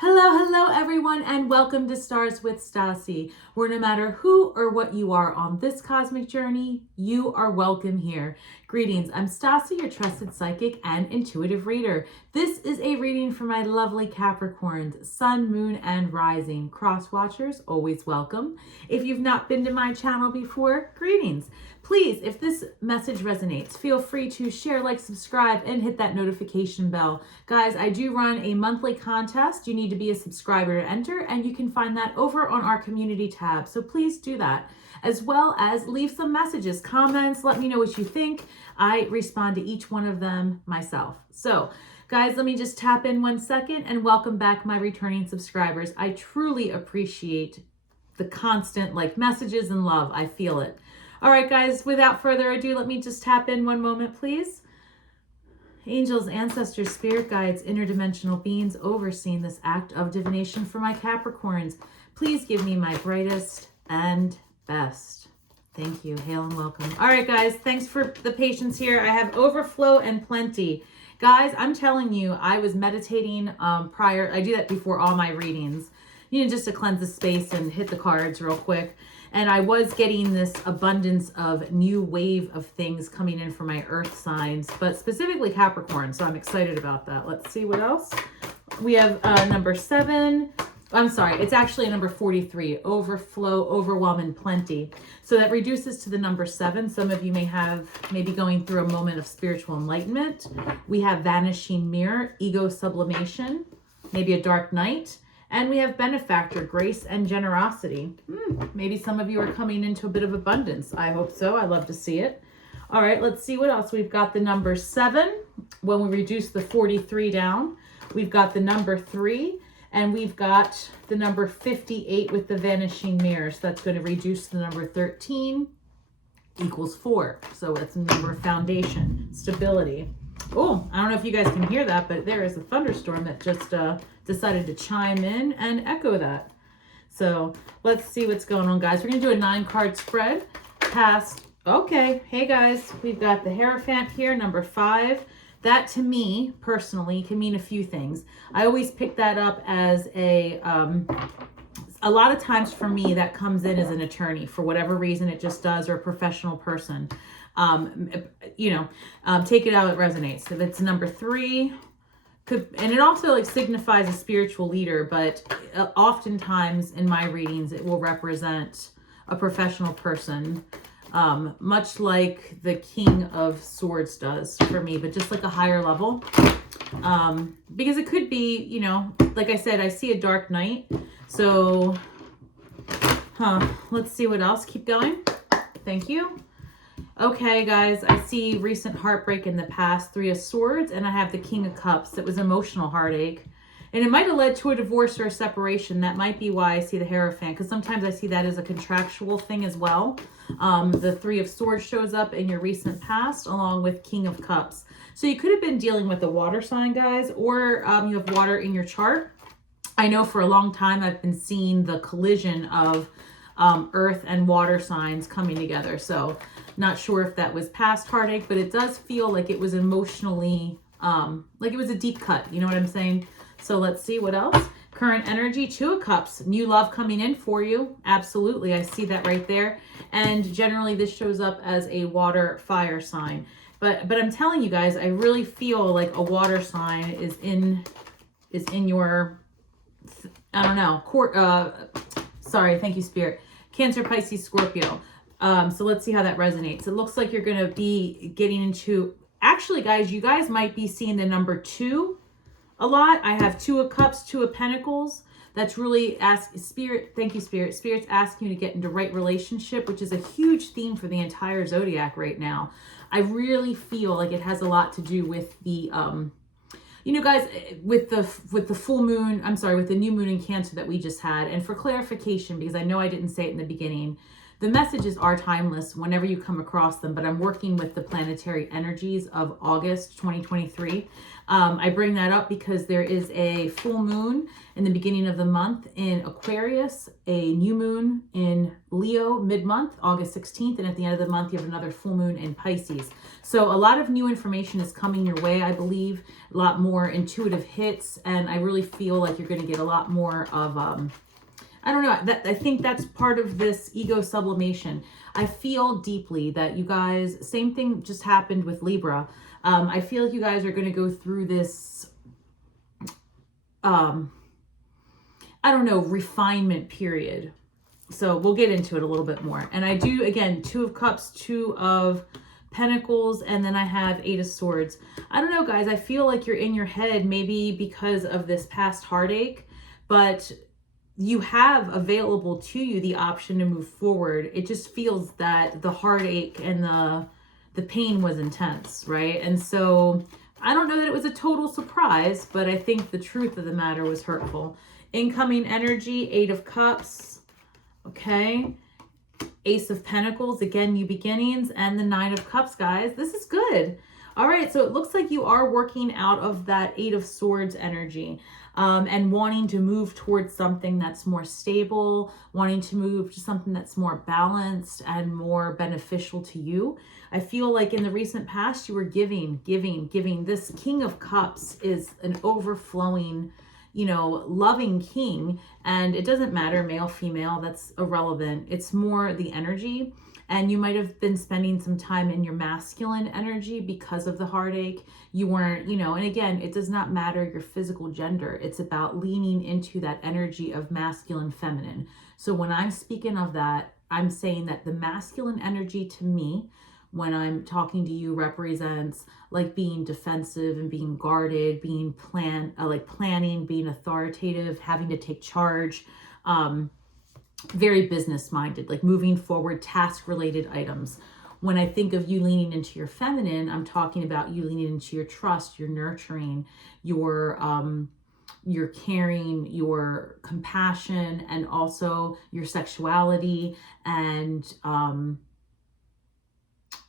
Hello everyone, and welcome to Stars with Stasi, where no matter who or what you are on this cosmic journey, you are welcome here. Greetings, I'm Stasi, your trusted psychic and intuitive reader. This is a reading for my lovely Capricorns, Sun, Moon, and Rising. Cross watchers, always welcome. If you've not been to my channel before, greetings. Please, if this message resonates, feel free to share, like, subscribe, and hit that notification bell. Guys, I do run a monthly contest. You need to be a subscriber to enter, and you can find that over on our community tab. So please do that, as well as leave some messages, comments, let me know what you think. I respond to each one of them myself. So guys, let me just tap in 1 second and welcome back my returning subscribers. I truly appreciate the constant messages and love. I feel it. All right, guys, without further ado, let me just tap in 1 moment, please. Angels, ancestors, spirit guides, interdimensional beings overseeing this act of divination for my Capricorns, please give me my brightest and best. Thank you. Hail and welcome. All right, guys, thanks for the patience here. I have overflow and plenty. Guys, I'm telling you, I was meditating prior. I do that before all my readings, just to cleanse the space and hit the cards real quick. And I was getting this abundance of new wave of things coming in for my earth signs, but specifically Capricorn. So I'm excited about that. Let's see what else. We have number 7. I'm sorry, it's actually number 43, overflow, overwhelm, and plenty. So that reduces to the number 7. Some of you may be going through a moment of spiritual enlightenment. We have vanishing mirror, ego sublimation, maybe a dark night. And we have benefactor, grace, and generosity. Maybe some of you are coming into a bit of abundance. I hope so. I love to see it. All right, let's see what else. We've got the number 7. When we reduce the 43 down, we've got the number 3. And we've got the number 58 with the vanishing mirror. So that's going to reduce the number 13 equals 4. So it's a number of foundation, stability. Oh, I don't know if you guys can hear that, but there is a thunderstorm that just decided to chime in and echo that. So let's see what's going on, guys. We're going to do a 9-card spread. Okay. Hey, guys, we've got the Hierophant here, number 5. That, to me, personally, can mean a few things. I always pick that up as a lot of times for me, that comes in as an attorney for whatever reason it just does, or a professional person. Take it how it resonates. If it's number 3, and it also signifies a spiritual leader, but oftentimes in my readings, it will represent a professional person, much like the King of Swords does for me, but just like a higher level. Because it could be, like I said, I see a dark night. So, let's see what else. Keep going. Thank you. Okay, guys, I see recent heartbreak in the past, 3 of Swords, and I have the King of Cups. It was emotional heartache, and it might have led to a divorce or a separation. That might be why I see the Hierophant, because sometimes I see that as a contractual thing as well. The 3 of Swords shows up in your recent past, along with King of Cups. So you could have been dealing with a water sign, guys, or you have water in your chart. I know for a long time I've been seeing the collision of earth and water signs coming together. So not sure if that was past heartache, but it does feel like it was emotionally, like it was a deep cut. You know what I'm saying? So let's see what else. Current energy, 2 of Cups, new love coming in for you. Absolutely. I see that right there. And generally this shows up as a water fire sign. But I'm telling you guys, I really feel like a water sign is in your, I don't know, sorry, thank you, Spirit. Cancer, Pisces, Scorpio. So let's see how that resonates. It looks like you're going to be getting into, actually, guys, you guys might be seeing the number 2 a lot. I have 2 of Cups, 2 of Pentacles. That's really Spirit. Thank you, Spirit. Spirit's asking you to get into right relationship, which is a huge theme for the entire zodiac right now. I really feel like it has a lot to do with the, guys, with the full moon, with the new moon in Cancer that we just had. And for clarification, because I know I didn't say it in the beginning, the messages are timeless whenever you come across them, but I'm working with the planetary energies of August 2023. I bring that up because there is a full moon in the beginning of the month in Aquarius, a new moon in Leo mid-month, August 16th, and at the end of the month, you have another full moon in Pisces. So a lot of new information is coming your way, I believe, a lot more intuitive hits, and I really feel like you're going to get a lot more of, I don't know, I think that's part of this ego sublimation. I feel deeply that you guys, same thing just happened with Libra. I feel like you guys are going to go through this, I don't know, refinement period. So we'll get into it a little bit more. And I do, again, 2 of Cups, 2 of Pentacles, and then I have 8 of Swords. I don't know, guys. I feel like you're in your head maybe because of this past heartache, but you have available to you the option to move forward. It just feels that the heartache and the pain was intense, right? And so I don't know that it was a total surprise, but I think the truth of the matter was hurtful. Incoming energy, 8 of Cups, okay? Ace of Pentacles, again, new beginnings, and the 9 of Cups, guys. This is good. All right, so it looks like you are working out of that 8 of Swords energy and wanting to move towards something that's more stable, wanting to move to something that's more balanced and more beneficial to you. I feel like in the recent past, you were giving. This King of Cups is an overflowing, you know, loving king, and it doesn't matter, male, female, that's irrelevant. It's more the energy. And you might have been spending some time in your masculine energy because of the heartache. You weren't, you know, and again, it does not matter your physical gender. It's about leaning into that energy of masculine, feminine. So when I'm speaking of that, I'm saying that the masculine energy to me, when I'm talking to you, represents like being defensive and being guarded, being planning, being authoritative, having to take charge, very business minded, like moving forward, task related items. When I think of you leaning into your feminine, I'm talking about you leaning into your trust, your nurturing, your caring, your compassion, and also your sexuality, and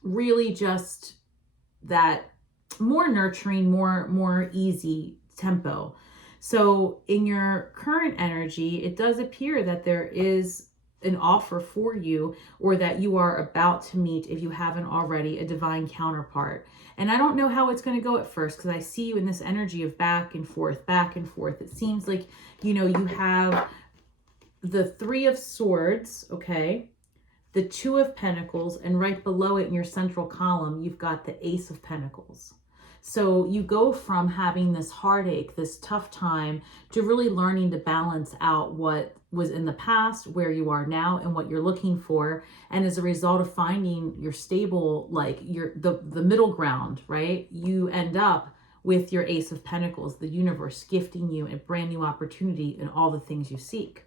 really just that more nurturing, more easy tempo. So in your current energy, it does appear that there is an offer for you, or that you are about to meet, if you haven't already, a divine counterpart. And I don't know how it's going to go at first, because I see you in this energy of back and forth, back and forth. It seems like, you know, you have the 3 of Swords, okay, the 2 of Pentacles, and right below it in your central column, you've got the Ace of Pentacles. So you go from having this heartache, this tough time, to really learning to balance out what was in the past, where you are now, and what you're looking for. And as a result of finding your stable, like the middle ground, right? You end up with your Ace of Pentacles, the universe gifting you a brand new opportunity in all the things you seek.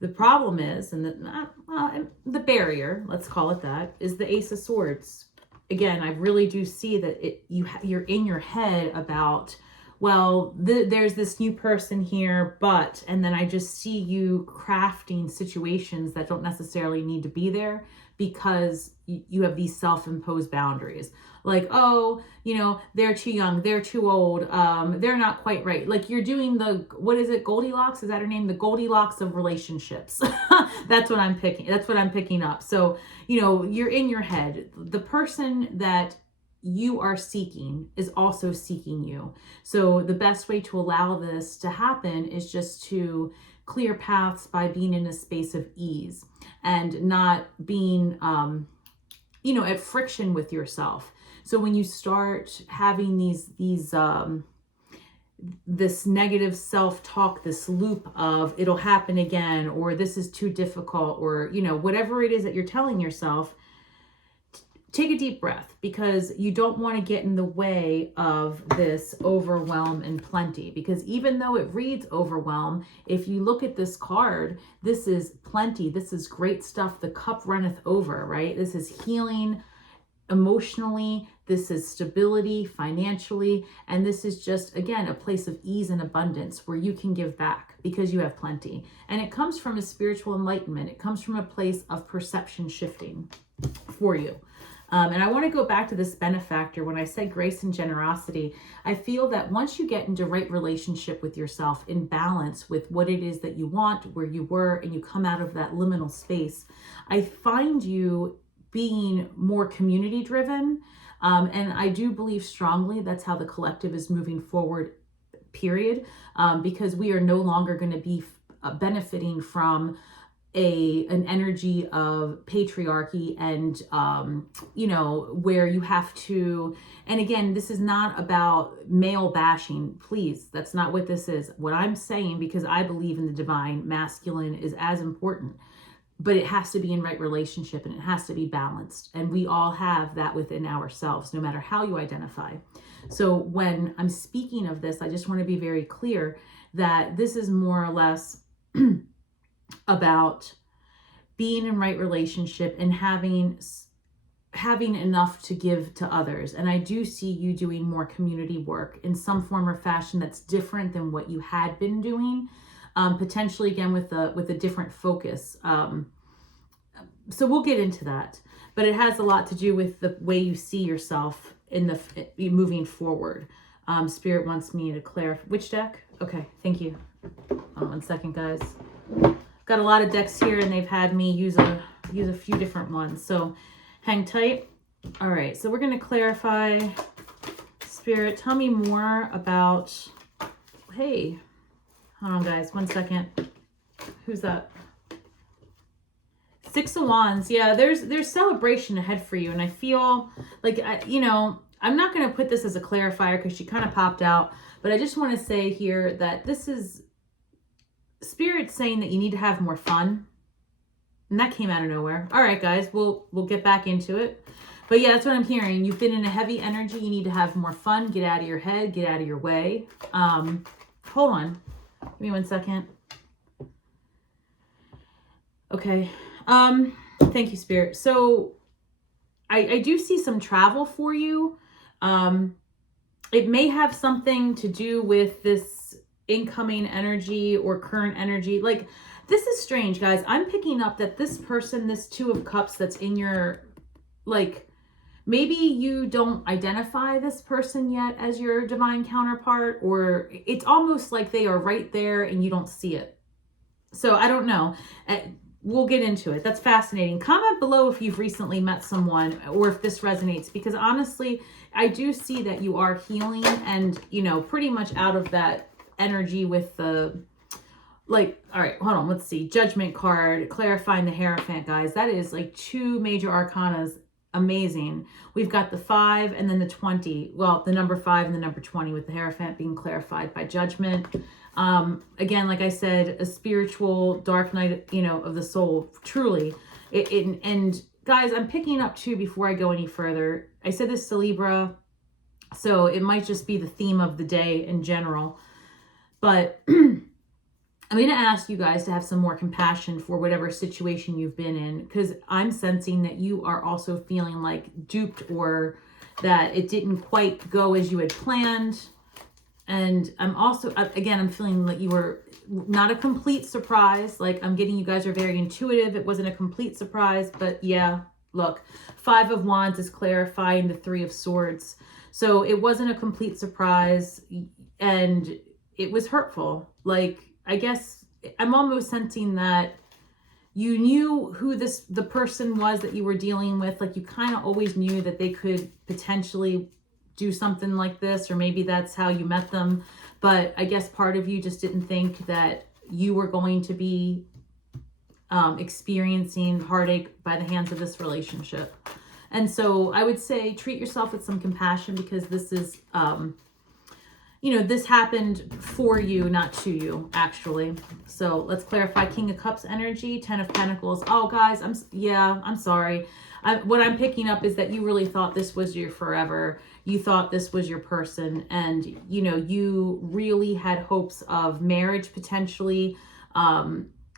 The problem is, and the barrier, let's call it that, is the Ace of Swords. Again, I really do see that you're in your head about, well, there's this new person here, but, and then I just see you crafting situations that don't necessarily need to be there, because you have these self-imposed boundaries. Like, oh, you know, they're too young, they're too old, they're not quite right. Like you're doing what is it, Goldilocks? Is that her name? The Goldilocks of relationships. That's what I'm picking up. So, you know, you're in your head. The person that you are seeking is also seeking you. So the best way to allow this to happen is just to clear paths by being in a space of ease and not being, you know, at friction with yourself. So when you start having this negative self-talk, this loop of it'll happen again, or this is too difficult, or, you know, whatever it is that you're telling yourself, take a deep breath, because you don't want to get in the way of this overwhelm and plenty. Because even though it reads overwhelm, if you look at this card, this is plenty. This is great stuff. The cup runneth over, right? This is healing emotionally. This is stability financially. And this is just, again, a place of ease and abundance where you can give back because you have plenty. And it comes from a spiritual enlightenment. It comes from a place of perception shifting for you. And I want to go back to this benefactor. When I said grace and generosity, I feel that once you get into right relationship with yourself, in balance with what it is that you want, where you were, and you come out of that liminal space, I find you being more community driven. And I do believe strongly that's how the collective is moving forward, period. Because we are no longer going to be benefiting from an energy of patriarchy and where you have to, and again, this is not about male bashing, please, that's not what this is. What I'm saying, because I believe in the divine masculine is as important, but it has to be in right relationship and it has to be balanced, and we all have that within ourselves, no matter how you identify. So when I'm speaking of this, I just want to be very clear that this is more or less about being in right relationship and having enough to give to others. And I do see you doing more community work in some form or fashion that's different than what you had been doing, potentially again with a different focus. So we'll get into that, but it has a lot to do with the way you see yourself in the moving forward. Spirit wants me to clarify which deck. Okay, thank you. Hold on 1 second, guys. Got a lot of decks here, and they've had me use a few different ones, so hang tight. All right, so we're going to clarify. Spirit, tell me more about, hey, hold on, guys, 1 second. Who's that? 6 of Wands. Yeah, there's celebration ahead for you, and I feel like, I'm not going to put this as a clarifier because she kind of popped out, but I just want to say here that this is Spirit saying that you need to have more fun, and that came out of nowhere. All right, guys, we'll get back into it, but yeah, that's what I'm hearing. You've been in a heavy energy. You need to have more fun. Get out of your head. Get out of your way. Hold on, give me 1 second. Okay. Thank you, Spirit. So I do see some travel for you. It may have something to do with this incoming energy or current energy. Like, this is strange, guys. I'm picking up that this person, this 2 of Cups that's in your, like, maybe you don't identify this person yet as your divine counterpart, or it's almost like they are right there and you don't see it. So I don't know. We'll get into it. That's fascinating. Comment below if you've recently met someone or if this resonates, because honestly, I do see that you are healing and, pretty much out of that energy with the, like, all right, hold on, let's see. Judgment card, clarifying the Hierophant, guys. That is like 2 major arcanas. Amazing. We've got the 5 and then the 20. Well, the number 5 and the number 20, with the Hierophant being clarified by Judgment. Again, like I said, a spiritual dark night, of the soul, truly. And guys, I'm picking up too, before I go any further, I said this to Libra, so it might just be the theme of the day in general, but I'm going to ask you guys to have some more compassion for whatever situation you've been in, because I'm sensing that you are also feeling like duped, or that it didn't quite go as you had planned. And I'm also, again, I'm feeling like you were not a complete surprise. Like, I'm getting you guys are very intuitive. It wasn't a complete surprise, but yeah, look, 5 of Wands is clarifying the 3 of Swords. So it wasn't a complete surprise, and it was hurtful. Like, I guess I'm almost sensing that you knew who the person was that you were dealing with. Like, you kind of always knew that they could potentially do something like this, or maybe that's how you met them. But I guess part of you just didn't think that you were going to be experiencing heartache by the hands of this relationship. And so I would say treat yourself with some compassion, because this is, this happened for you, not to you, actually. So let's clarify. King of Cups energy, 10 of Pentacles. Oh, guys, I'm sorry. What I'm picking up is that you really thought this was your forever. You thought this was your person, and, you really had hopes of marriage, potentially,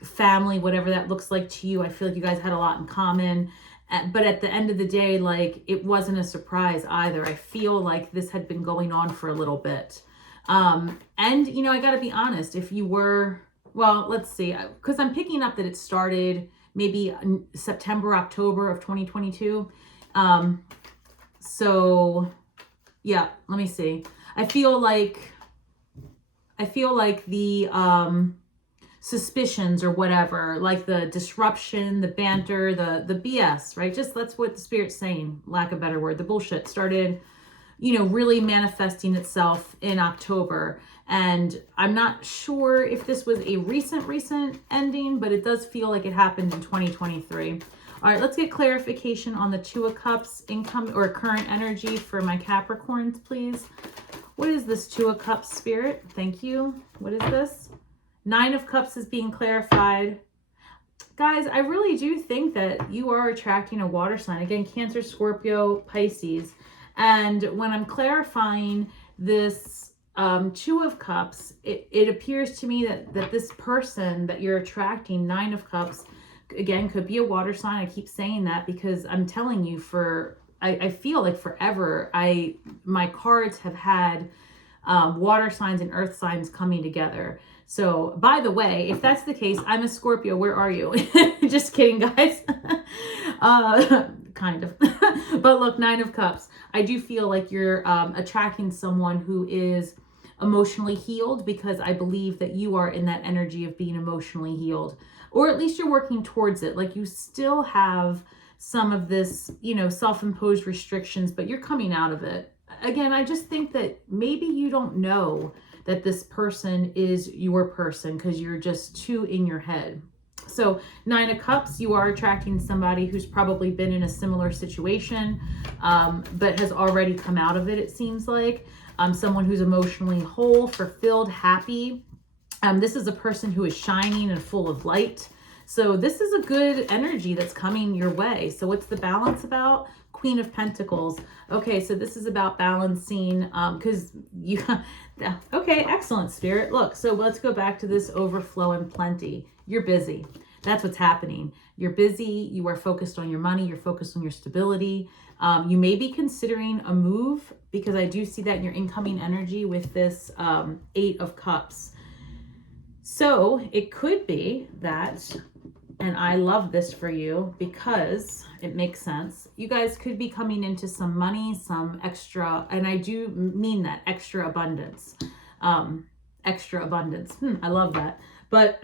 family, whatever that looks like to you. I feel like you guys had a lot in common. But at the end of the day, like, it wasn't a surprise either. I feel like this had been going on for a little bit. And, I got to be honest, if you were, well, let's see, because I'm picking up that it started maybe September, October of 2022. So yeah, let me see. I feel like the suspicions or whatever, like the disruption, the banter, the BS, right? Just that's what the Spirit's saying, lack of a better word. The bullshit started, really manifesting itself in October. And I'm not sure if this was a recent ending, but it does feel like it happened in 2023. All right, let's get clarification on the Two of Cups income or current energy for my Capricorns, please. What is this Two of Cups, Spirit? Thank you. What is this? Nine of Cups is being clarified. Guys, I really do think that you are attracting a water sign. Again, Cancer, Scorpio, Pisces. And when I'm clarifying this Two of Cups, it appears to me that this person that you're attracting, Nine of Cups, again, could be a water sign. I keep saying that because I'm telling you I feel like forever, my cards have had water signs and earth signs coming together. So, by the way, if that's the case, I'm a Scorpio. Where are you? Just kidding, guys. Kind of. But look, Nine of Cups. I do feel like you're attracting someone who is emotionally healed, because I believe that you are in that energy of being emotionally healed. Or at least you're working towards it. Like you still have some of this, self-imposed restrictions, but you're coming out of it. Again, I just think that maybe you don't know that this person is your person because you're just too in your head. So Nine of Cups, you are attracting somebody who's probably been in a similar situation, but has already come out of it, it seems like. Someone who's emotionally whole, fulfilled, happy. This is a person who is shining and full of light. So this is a good energy that's coming your way. So what's the balance about? Queen of Pentacles. Okay, so this is about balancing, because okay, excellent, Spirit. Look, so let's go back to this overflow and plenty. You're busy. That's what's happening. You're busy. You are focused on your money. You're focused on your stability. You may be considering a move, because I do see that in your incoming energy with this Eight of Cups. So it could be that, and I love this for you because it makes sense, you guys could be coming into some money, some extra, and I do mean that, extra abundance. Extra abundance. I love that. But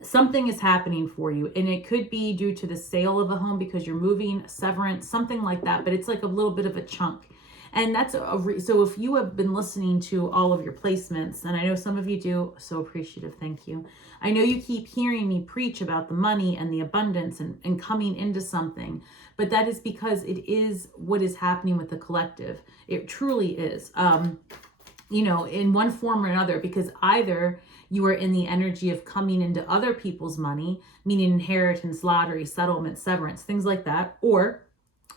something is happening for you, and it could be due to the sale of a home because you're moving, severance, something like that, but it's like a little bit of a chunk. And that's so if you have been listening to all of your placements, and I know some of you do, so appreciative, thank you. I know you keep hearing me preach about the money and the abundance and coming into something, but that is because it is what is happening with the collective. It truly is, in one form or another, because either you are in the energy of coming into other people's money, meaning inheritance, lottery, settlement, severance, things like that, or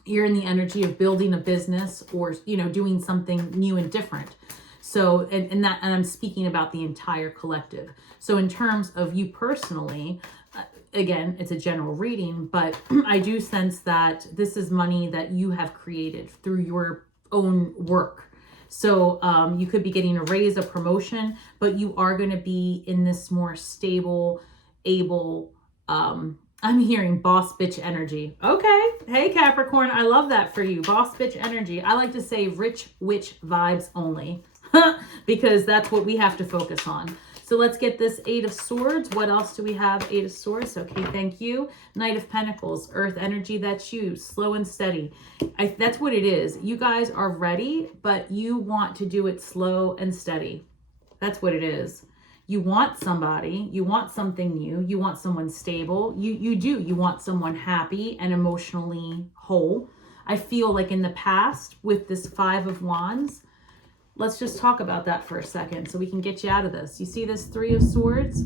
you're in the energy of building a business or, doing something new and different. So, and I'm speaking about the entire collective. So in terms of you personally, again, it's a general reading, but I do sense that this is money that you have created through your own work. So you could be getting a raise, a promotion, but you are going to be in this more stable, able, I'm hearing boss bitch energy. Okay. Hey, Capricorn. I love that for you. Boss bitch energy. I like to say rich witch vibes only because that's what we have to focus on. So let's get this Eight of Swords. What else do we have? Eight of Swords. Okay. Thank you. Knight of Pentacles. Earth energy. That's you. Slow and steady. That's what it is. You guys are ready, but you want to do it slow and steady. That's what it is. You want somebody, you want something new, you want someone stable, you want someone happy and emotionally whole. I feel like in the past with this Five of Wands, let's just talk about that for a second so we can get you out of this. You see this Three of Swords?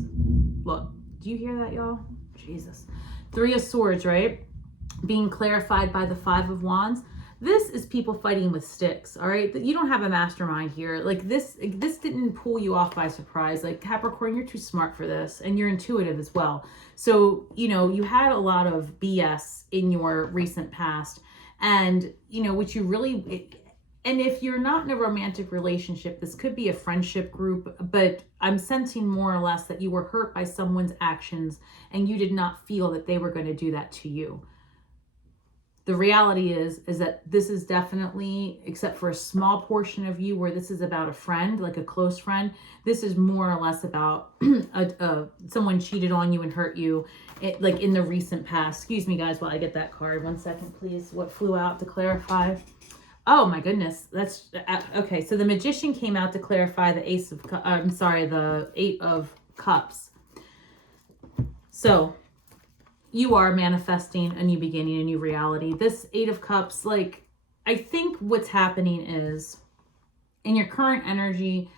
Look, do you hear that, y'all? Jesus. Three of Swords, right? Being clarified by the Five of Wands. This is people fighting with sticks, all right? You don't have a mastermind here. Like this didn't pull you off by surprise. Like Capricorn, you're too smart for this, and you're intuitive as well. So, you had a lot of BS in your recent past, and, which you really, and if you're not in a romantic relationship, this could be a friendship group, but I'm sensing more or less that you were hurt by someone's actions and you did not feel that they were going to do that to you. the reality is that this is definitely, except for a small portion of you where this is about a friend, like a close friend, this is more or less about someone cheated on you and hurt you, like in the recent past. Excuse me, guys, while I get that card. 1 second, please. What flew out to clarify? Oh my goodness, that's okay. So the Magician came out to clarify the the 8 of Cups. So you are manifesting a new beginning, a new reality. This 8 of Cups, like, I think what's happening is in your current energy,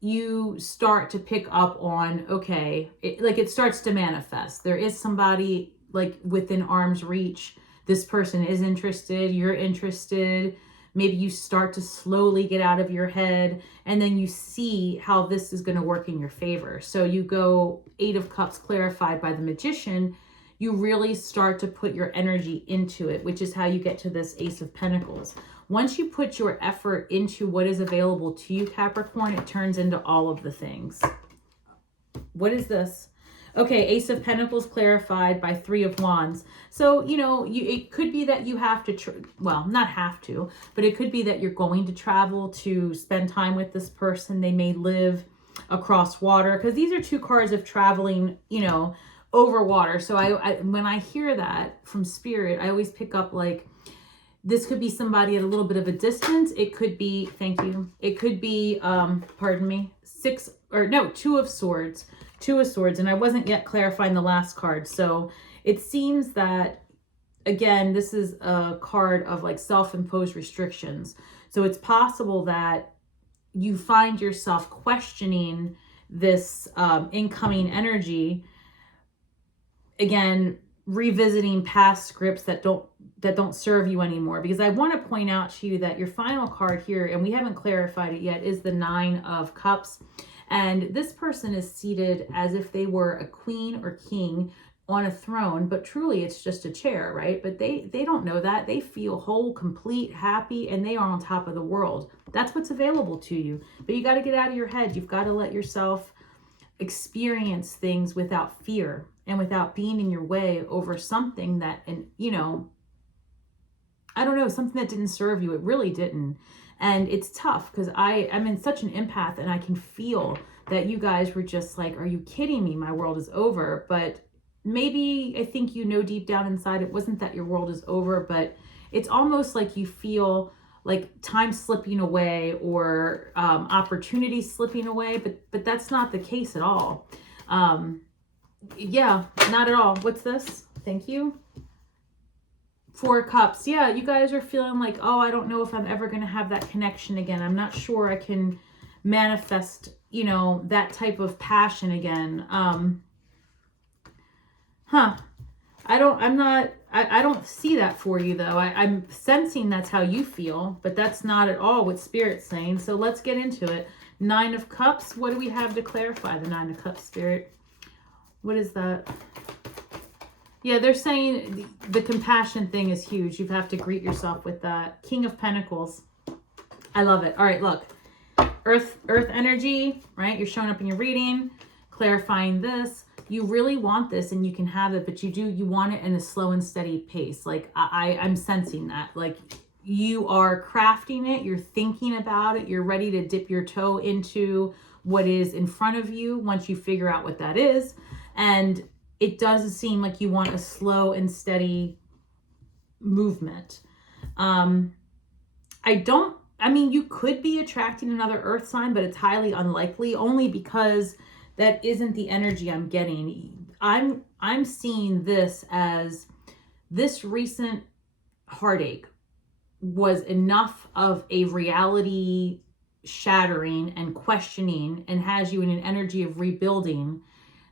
you start to pick up on, okay, it starts to manifest. There is somebody like within arm's reach. This person is interested, you're interested. Maybe you start to slowly get out of your head, and then you see how this is going to work in your favor. So you go 8 of Cups clarified by the Magician. You really start to put your energy into it, which is how you get to this Ace of Pentacles. Once you put your effort into what is available to you, Capricorn, it turns into all of the things. What is this? Okay, Ace of Pentacles clarified by 3 of Wands. So, you know, it could be that you have to, well, not have to, but it could be that you're going to travel to spend time with this person. They may live across water, because these are 2 cards of traveling, you know, over water. So when I hear that from Spirit, I always pick up like, this could be somebody at a little bit of a distance. It could be, thank you. It could be, pardon me, 2 of Swords. 2 of Swords. And I wasn't yet clarifying the last card. So it seems that, again, this is a card of like self-imposed restrictions. So it's possible that you find yourself questioning this incoming energy. Again, revisiting past scripts that don't serve you anymore. Because I want to point out to you that your final card here, and we haven't clarified it yet, is the 9 of Cups. And this person is seated as if they were a queen or king on a throne, but truly it's just a chair, right? But they don't know that. They feel whole, complete, happy, and they are on top of the world. That's what's available to you. But you got to get out of your head. You've got to let yourself experience things without fear and without being in your way over something that, and you know, I don't know, something that didn't serve you. It really didn't. And it's tough because I'm in such an empath, and I can feel that you guys were just like, are you kidding me? My world is over. But maybe I think, you know, deep down inside, it wasn't that your world is over, but it's almost like you feel like time slipping away, or opportunity slipping away, but that's not the case at all. Yeah, not at all. What's this? Thank you. 4 Cups. Yeah, you guys are feeling like, oh, I don't know if I'm ever going to have that connection again. I'm not sure I can manifest, you know, that type of passion again. I don't see that for you though. I'm sensing that's how you feel, but that's not at all what Spirit's saying. So let's get into it. 9 of Cups. What do we have to clarify the 9 of Cups, Spirit? What is that? Yeah, they're saying the compassion thing is huge. You have to greet yourself with that. King of Pentacles. I love it. All right, look. Earth energy, right? You're showing up in your reading, clarifying this. You really want this and you can have it, but you want it in a slow and steady pace. Like I'm sensing that. Like you are crafting it. You're thinking about it. You're ready to dip your toe into what is in front of you once you figure out what that is. And it does seem like you want a slow and steady movement. I mean, you could be attracting another earth sign, but it's highly unlikely, only because that isn't the energy I'm getting. I'm seeing this as this recent heartache was enough of a reality shattering and questioning, and has you in an energy of rebuilding,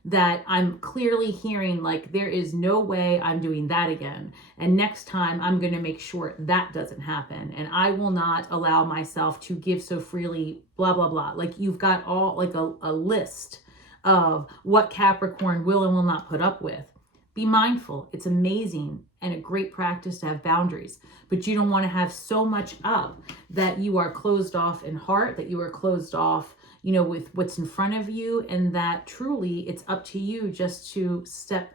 that I'm clearly hearing like there is no way I'm doing that again. And next time I'm going to make sure that doesn't happen. And I will not allow myself to give so freely, blah, blah, blah. Like you've got all like a list of what Capricorn will and will not put up with. Be mindful. It's amazing and a great practice to have boundaries, but you don't want to have so much up that you are closed off in heart, that you are closed off, you know, with what's in front of you, and that truly it's up to you just to step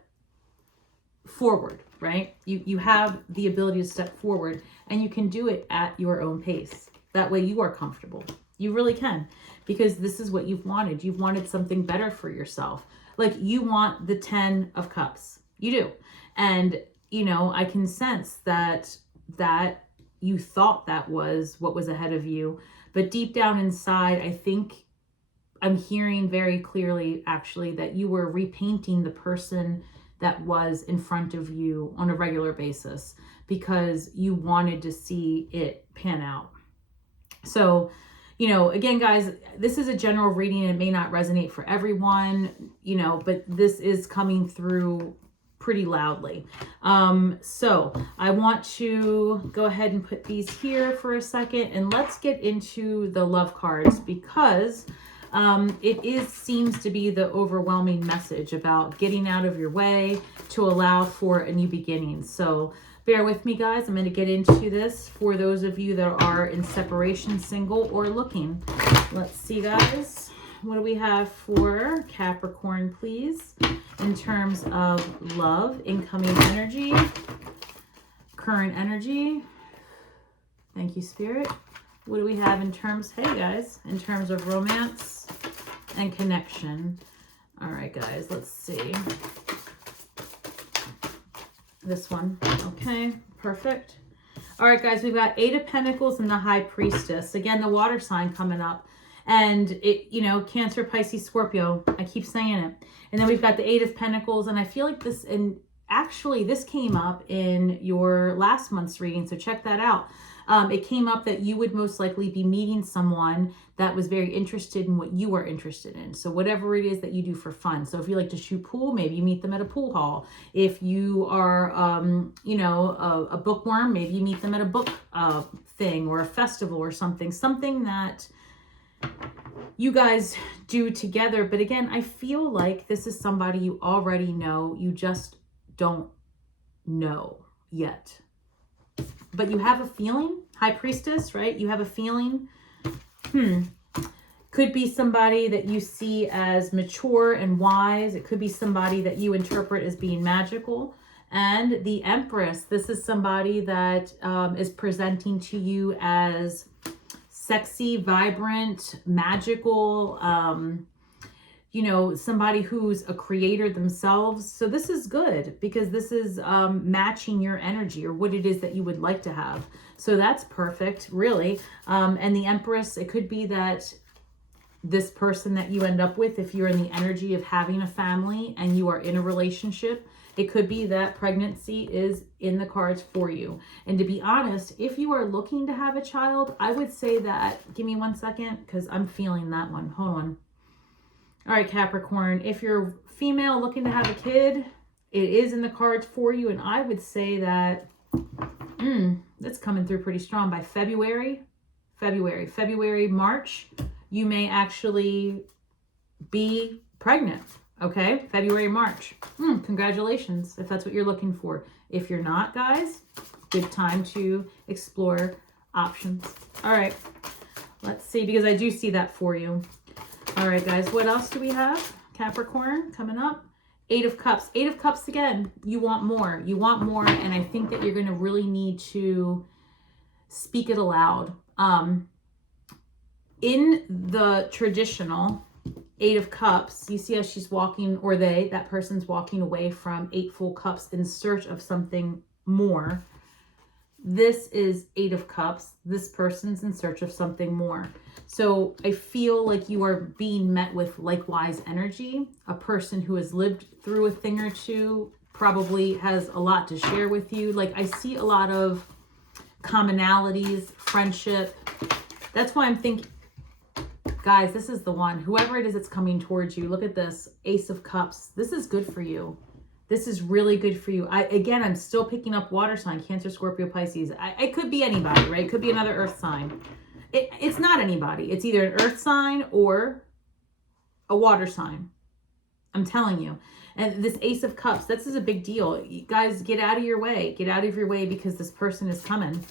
forward, right? You have the ability to step forward, and you can do it at your own pace. That way you are comfortable. You really can, because this is what you've wanted. You've wanted something better for yourself. Like, you want the 10 of Cups. You do. And, you know, I can sense that you thought that was what was ahead of you. But deep down inside, I think I'm hearing very clearly, actually, that you were repainting the person that was in front of you on a regular basis because you wanted to see it pan out. So, you know, again, guys, this is a general reading and it may not resonate for everyone, you know, but this is coming through pretty loudly. So I want to go ahead and put these here for a second, and let's get into the love cards, because it seems to be the overwhelming message about getting out of your way to allow for a new beginning. So bear with me, guys. I'm going to get into this for those of you that are in separation, single, or looking. Let's see, guys. What do we have for Capricorn, please? In terms of love, incoming energy, current energy. Thank you, Spirit. What do we have in terms, hey guys, in terms of romance and connection? All right, guys, let's see. This one. Okay, perfect. All right, guys, we've got 8 of Pentacles and the High Priestess. Again, the water sign coming up. And it, you know, Cancer, Pisces, Scorpio. I keep saying it. And then we've got the 8 of Pentacles. And I feel like this, and actually this came up in your last month's reading. So check that out. It came up that you would most likely be meeting someone that was very interested in what you are interested in. So whatever it is that you do for fun. So if you like to shoot pool, maybe you meet them at a pool hall. If you are, you know, a bookworm, maybe you meet them at a book thing or a festival or something. Something that you guys do together. But again, I feel like this is somebody you already know. You just don't know yet. But you have a feeling. High Priestess, right? You have a feeling. Could be somebody that you see as mature and wise. It could be somebody that you interpret as being magical. And the Empress, this is somebody that is presenting to you as sexy, vibrant, magical, you know, somebody who's a creator themselves. So this is good because this is matching your energy or what it is that you would like to have. So that's perfect, really. And the Empress, it could be that this person that you end up with, if you're in the energy of having a family and you are in a relationship, it could be that pregnancy is in the cards for you. And to be honest, if you are looking to have a child, I would say that, give me 1 second, because I'm feeling that one. Hold on. All right, Capricorn, if you're female looking to have a kid, it is in the cards for you. And I would say that that's coming through pretty strong by February, March, you may actually be pregnant. Okay, February, March. Congratulations, if that's what you're looking for. If you're not, guys, good time to explore options. All right, let's see, because I do see that for you. All right, guys, what else do we have? Capricorn coming up. 8 of Cups. 8 of Cups again. You want more. You want more, and I think that you're going to really need to speak it aloud. In the traditional 8 of Cups, you see how she's walking, or that person's walking away from 8 full cups in search of something more. This is 8 of Cups. This person's in search of something more. So I feel like you are being met with likewise energy. A person who has lived through a thing or two probably has a lot to share with you. Like, I see a lot of commonalities, friendship. That's why I'm thinking, guys, this is the one. Whoever it is that's coming towards you, look at this. Ace of Cups. This is good for you. This is really good for you. I'm still picking up water sign, Cancer, Scorpio, Pisces. It could be anybody, right? It could be another earth sign. It's not anybody. It's either an earth sign or a water sign. I'm telling you. And this Ace of Cups, this is a big deal. You guys, get out of your way. Get out of your way, because this person is coming.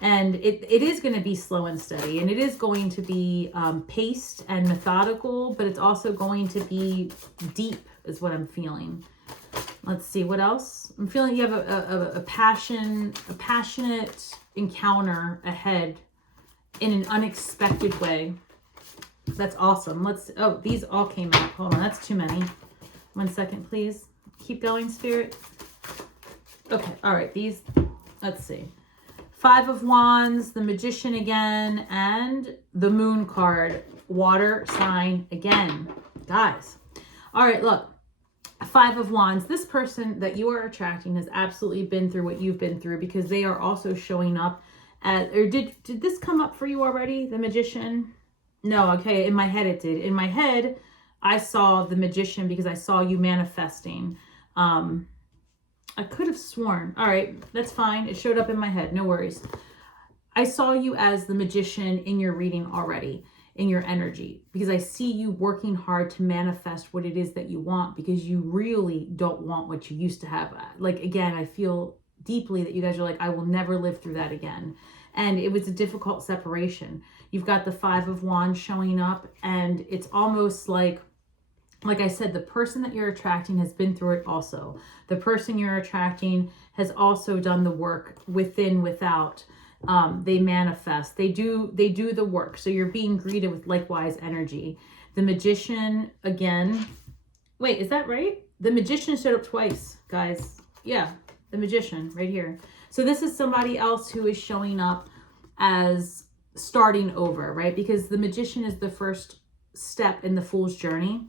And it is going to be slow and steady. And it is going to be paced and methodical. But it's also going to be deep, is what I'm feeling. Let's see what else. I'm feeling you have a passionate encounter ahead in an unexpected way. That's awesome. Oh, these all came out. Hold on, that's too many. 1 second, please. Keep going, Spirit. Okay, all right, these, let's see. 5 of Wands, the Magician again, and the Moon card. Water sign again. Guys. All right, look. 5 of Wands. This person that you are attracting has absolutely been through what you've been through, because they are also showing up as, or did this come up for you already, the Magician? No, okay, in my head it did. In my head, I saw the Magician because I saw you manifesting. I could have sworn. All right, that's fine. It showed up in my head. No worries. I saw you as the Magician in your reading already, in your energy, because I see you working hard to manifest what it is that you want, because you really don't want what you used to have. Like, again, I feel deeply that you guys are like, I will never live through that again. And it was a difficult separation. You've got the 5 of Wands showing up, and it's almost like I said, the person that you're attracting has been through it also. The person you're attracting has also done the work within, without. They manifest. They do the work. So you're being greeted with likewise energy. The Magician again. Wait, is that right? The Magician showed up twice, guys. Yeah, the Magician right here. So this is somebody else who is showing up as starting over, right? Because the Magician is the first step in the Fool's journey.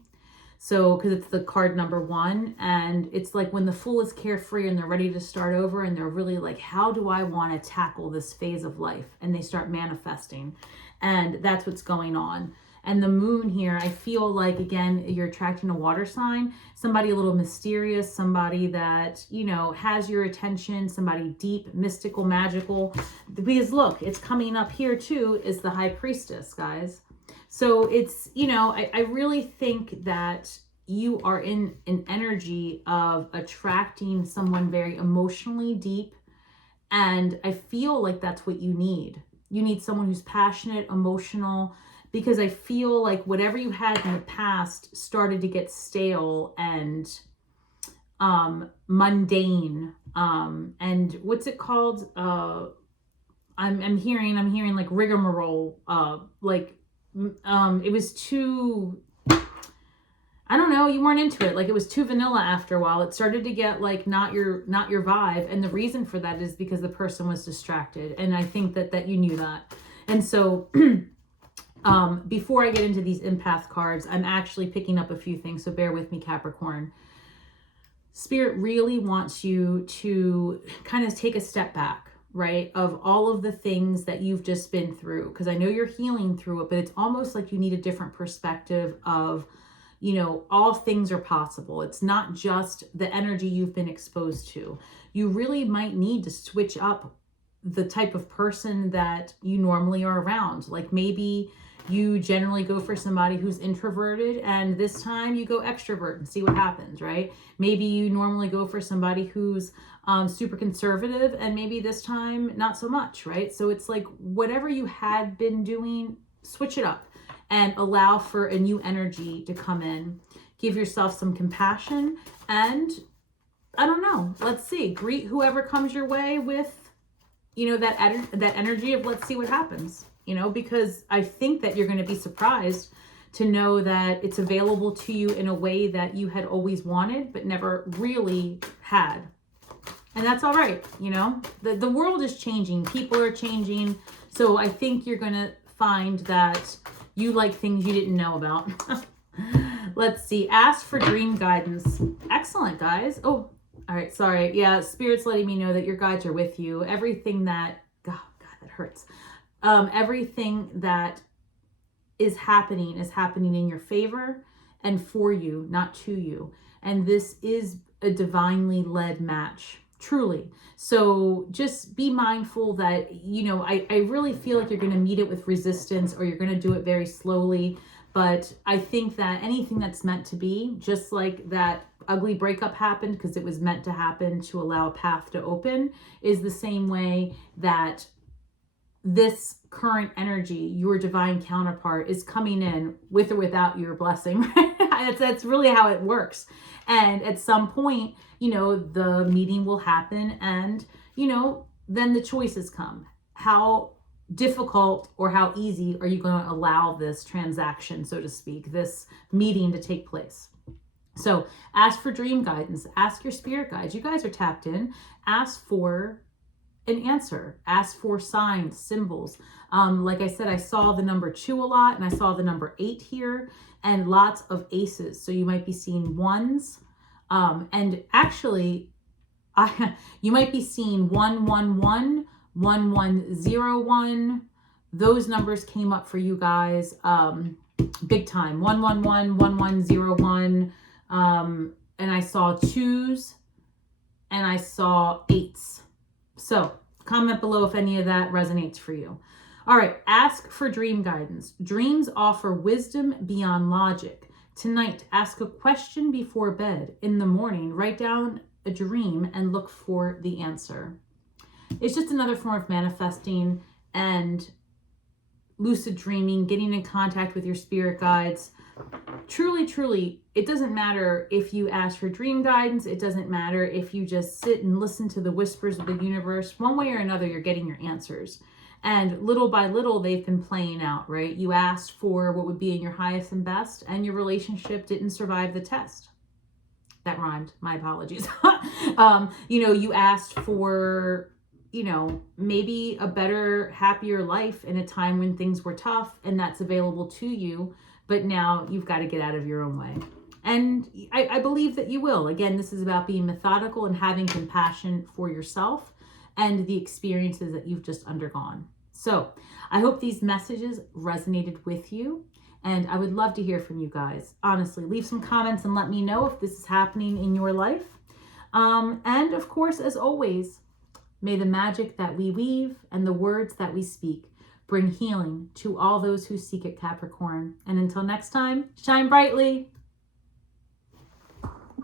So, because it's the card number 1, and it's like when the Fool is carefree and they're ready to start over, and they're really like, how do I want to tackle this phase of life? And they start manifesting, and that's what's going on. And the Moon here, I feel like, again, you're attracting a water sign, somebody a little mysterious, somebody that, you know, has your attention, somebody deep, mystical, magical. Because look, it's coming up here too, is the High Priestess, guys. So it's, you know, I really think that you are in an energy of attracting someone very emotionally deep. And I feel like that's what you need. You need someone who's passionate, emotional, because I feel like whatever you had in the past started to get stale and mundane. And what's it called? I'm hearing like rigmarole, it was too, I don't know, you weren't into it. Like, it was too vanilla after a while. It started to get like not your vibe. And the reason for that is because the person was distracted. And I think that you knew that. And so before I get into these empath cards, I'm actually picking up a few things. So bear with me, Capricorn. Spirit really wants you to kind of take a step back, right, of all of the things that you've just been through, because I know you're healing through it, but it's almost like you need a different perspective of, you know, all things are possible. It's not just the energy you've been exposed to. You really might need to switch up the type of person that you normally are around. Like, maybe you generally go for somebody who's introverted, and this time you go extrovert and see what happens, right? Maybe you normally go for somebody who's super conservative, and maybe this time not so much, right? So it's like, whatever you had been doing, switch it up and allow for a new energy to come in. Give yourself some compassion, and I don't know, let's see, greet whoever comes your way with, you know, that energy of let's see what happens, you know, because I think that you're going to be surprised to know that it's available to you in a way that you had always wanted but never really had. And that's all right, you know. The world is changing. People are changing. So I think you're going to find that you like things you didn't know about. Let's see. Ask for dream guidance. Excellent, guys. Oh, all right. Sorry. Yeah, Spirit's letting me know that your guides are with you. Everything that... God, that hurts. Everything that is happening in your favor and for you, not to you. And this is a divinely led match. Truly. So just be mindful that, you know, I really feel like you're going to meet it with resistance, or you're going to do it very slowly. But I think that anything that's meant to be, just like that ugly breakup happened because it was meant to happen to allow a path to open, is the same way that this current energy, your divine counterpart, is coming in with or without your blessing, right? That's really how it works. And at some point, you know, the meeting will happen and, you know, then the choices come. How difficult or how easy are you going to allow this transaction, so to speak, this meeting to take place? So ask for dream guidance, ask your spirit guides. You guys are tapped in. Ask for an answer, ask for signs, symbols. Like I said, I saw the number 2 a lot, and I saw the number 8 here, and lots of aces. So you might be seeing ones, and actually, you might be seeing 111, 1101. Those numbers came up for you guys big time. 111, 1101. And I saw 2s and I saw 8s. So comment below if any of that resonates for you. All right, ask for dream guidance. Dreams offer wisdom beyond logic. Tonight, ask a question before bed. In the morning, write down a dream and look for the answer. It's just another form of manifesting and lucid dreaming, getting in contact with your spirit guides. Truly, truly, it doesn't matter if you ask for dream guidance. It doesn't matter if you just sit and listen to the whispers of the universe. One way or another, you're getting your answers. And little by little, they've been playing out, right? You asked for what would be in your highest and best, and your relationship didn't survive the test. That rhymed. My apologies. You know, you asked for, you know, maybe a better, happier life in a time when things were tough, and that's available to you. But now you've got to get out of your own way. And I believe that you will. Again, this is about being methodical and having compassion for yourself and the experiences that you've just undergone. So I hope these messages resonated with you. And I would love to hear from you guys. Honestly, leave some comments and let me know if this is happening in your life. And of course, as always, may the magic that we weave and the words that we speak bring healing to all those who seek it, Capricorn. And until next time, shine brightly.